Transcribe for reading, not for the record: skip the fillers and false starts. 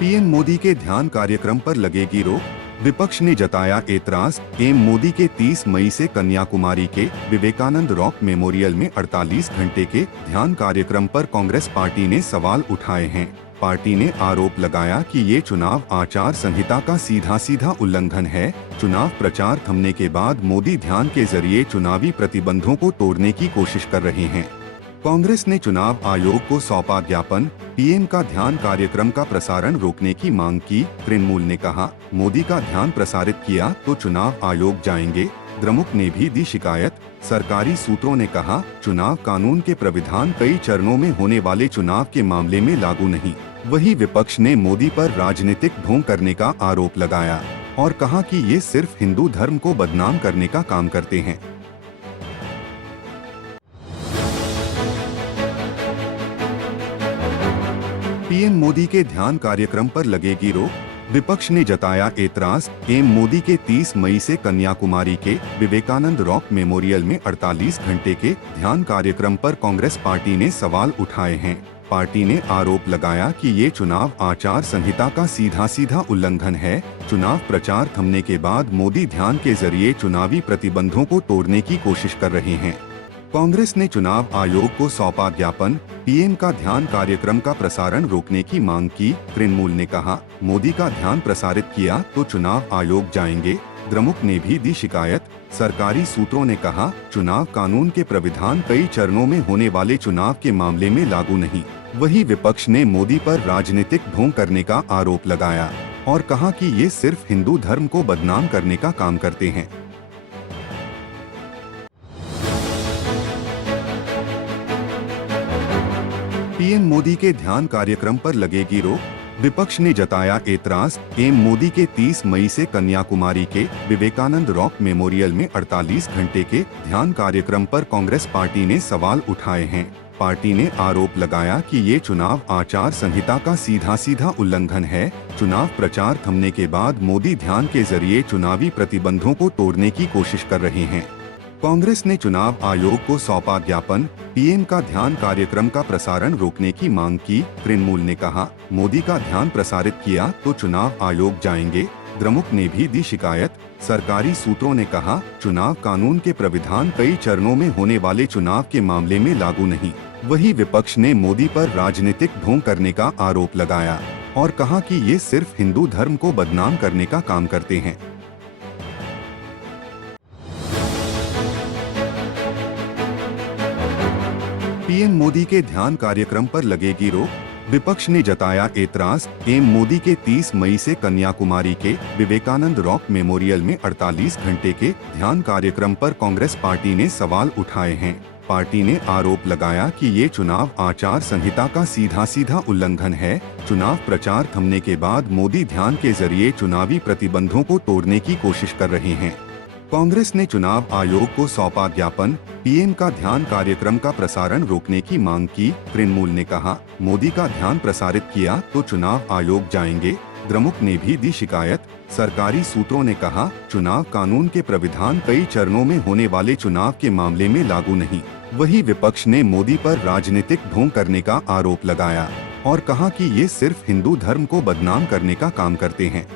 PM Modi के ध्यान कार्यक्रम पर लगेगी रोक, विपक्ष ने जताया एतराज। पीएम मोदी के 30 मई से कन्याकुमारी के विवेकानंद रॉक मेमोरियल में 48 घंटे के ध्यान कार्यक्रम पर कांग्रेस पार्टी ने सवाल उठाए हैं। पार्टी ने आरोप लगाया कि ये चुनाव आचार संहिता का सीधा उल्लंघन है। चुनाव प्रचार थमने के बाद मोदी ध्यान के जरिए चुनावी प्रतिबंधों को तोड़ने की कोशिश कर रहे हैं। कांग्रेस ने चुनाव आयोग को सौंपा ज्ञापन, पीएम का ध्यान कार्यक्रम का प्रसारण रोकने की मांग की। तृणमूल ने कहा, मोदी का ध्यान प्रसारित किया तो चुनाव आयोग जाएंगे। द्रमुक ने भी दी शिकायत। सरकारी सूत्रों ने कहा, चुनाव कानून के प्राविधान कई चरणों में होने वाले चुनाव के मामले में लागू नहीं। वहीं विपक्ष ने मोदी पर राजनीतिक ढोंग करने का आरोप लगाया और कहा कि ये सिर्फ हिंदू धर्म को बदनाम करने का काम करते हैं। पीएम मोदी के ध्यान कार्यक्रम पर लगेगी रोक, विपक्ष ने जताया एतराज। पीएम मोदी के 30 मई से कन्याकुमारी के विवेकानंद रॉक मेमोरियल में 48 घंटे के ध्यान कार्यक्रम पर कांग्रेस पार्टी ने सवाल उठाए हैं। पार्टी ने आरोप लगाया कि ये चुनाव आचार संहिता का सीधा उल्लंघन है। चुनाव प्रचार थमने के बाद मोदी ध्यान के जरिए चुनावी प्रतिबंधों को तोड़ने की कोशिश कर रहे हैं। कांग्रेस ने चुनाव आयोग को सौंपा ज्ञापन, पीएम का ध्यान कार्यक्रम का प्रसारण रोकने की मांग की। तृणमूल ने कहा, मोदी का ध्यान प्रसारित किया तो चुनाव आयोग जाएंगे। द्रमुक ने भी दी शिकायत। सरकारी सूत्रों ने कहा, चुनाव कानून के प्राविधान कई चरणों में होने वाले चुनाव के मामले में लागू नहीं। वहीं विपक्ष ने मोदी पर राजनीतिक ढोंग करने का आरोप लगाया और कहा कि ये सिर्फ हिंदू धर्म को बदनाम करने का काम करते हैं। पीएम मोदी के ध्यान कार्यक्रम पर लगेगी रोक, विपक्ष ने जताया एतराज। पीएम मोदी के 30 मई से कन्याकुमारी के विवेकानंद रॉक मेमोरियल में 48 घंटे के ध्यान कार्यक्रम पर कांग्रेस पार्टी ने सवाल उठाए हैं। पार्टी ने आरोप लगाया कि ये चुनाव आचार संहिता का सीधा उल्लंघन है। चुनाव प्रचार थमने के बाद मोदी ध्यान के जरिए चुनावी प्रतिबंधों को तोड़ने की कोशिश कर रहे हैं। कांग्रेस ने चुनाव आयोग को सौंपा ज्ञापन, पीएम का ध्यान कार्यक्रम का प्रसारण रोकने की मांग की। तृणमूल ने कहा, मोदी का ध्यान प्रसारित किया तो चुनाव आयोग जाएंगे। द्रमुक ने भी दी शिकायत। सरकारी सूत्रों ने कहा, चुनाव कानून के प्राविधान कई चरणों में होने वाले चुनाव के मामले में लागू नहीं। वहीं विपक्ष ने मोदी पर राजनीतिक ढोंग करने का आरोप लगाया और कहा कि ये सिर्फ हिंदू धर्म को बदनाम करने का काम करते हैं। पीएम मोदी के ध्यान कार्यक्रम पर लगेगी रोक, विपक्ष ने जताया एतराज। पीएम मोदी के 30 मई से कन्याकुमारी के विवेकानंद रॉक मेमोरियल में 48 घंटे के ध्यान कार्यक्रम पर कांग्रेस पार्टी ने सवाल उठाए हैं। पार्टी ने आरोप लगाया कि ये चुनाव आचार संहिता का सीधा उल्लंघन है। चुनाव प्रचार थमने के बाद मोदी ध्यान के जरिए चुनावी प्रतिबंधों को तोड़ने की कोशिश कर रहे हैं। कांग्रेस ने चुनाव आयोग को सौंपा ज्ञापन, पीएम का ध्यान कार्यक्रम का प्रसारण रोकने की मांग की। तृणमूल ने कहा, मोदी का ध्यान प्रसारित किया तो चुनाव आयोग जाएंगे। द्रमुक ने भी दी शिकायत। सरकारी सूत्रों ने कहा, चुनाव कानून के प्राविधान कई चरणों में होने वाले चुनाव के मामले में लागू नहीं। वहीं विपक्ष ने मोदी पर राजनीतिक ढोंग करने का आरोप लगाया और कहा कि ये सिर्फ हिंदू धर्म को बदनाम करने का काम करते हैं।